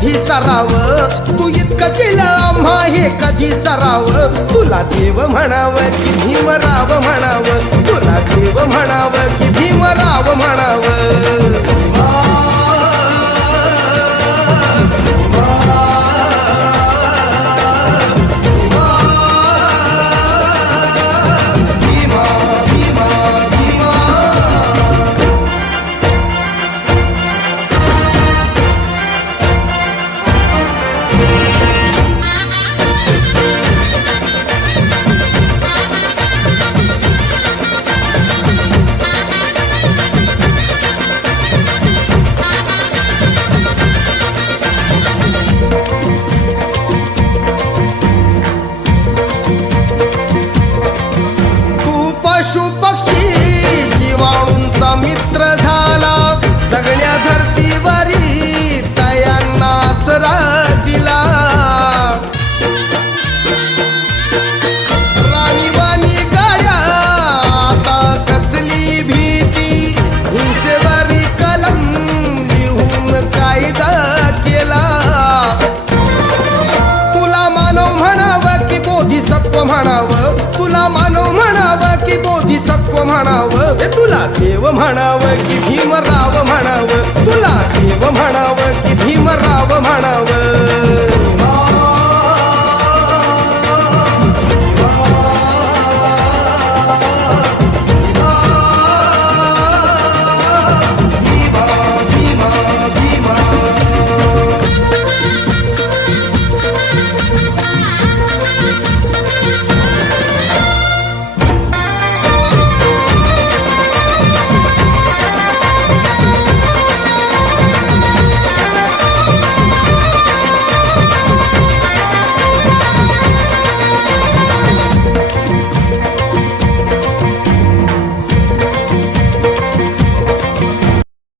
कधी सराव, तू इतकं केलं आम्हा हे कधी सराव. तुला देव म्हणावं की भीमराव म्हणावं, तुला देव म्हणावं की भीमराव म्हणावं. पशु पक्षी जीवाणूंचा मित्र झाला, सगळ्या धरतीवरी तयांना आसरा दिला. राणीवाणी गाड्या आता कसली भीती, हिंसेवरी कलम लिहून कायदा केला. तुला मानव म्हणावं की बोधिसत्व म्हणावं, तुला मानव म्हणावं की बोधिसत्व म्हणावं. तुला देव म्हणावं की भीमराव म्हणावं, तुला देव म्हणावं की भीमराव म्हणावं.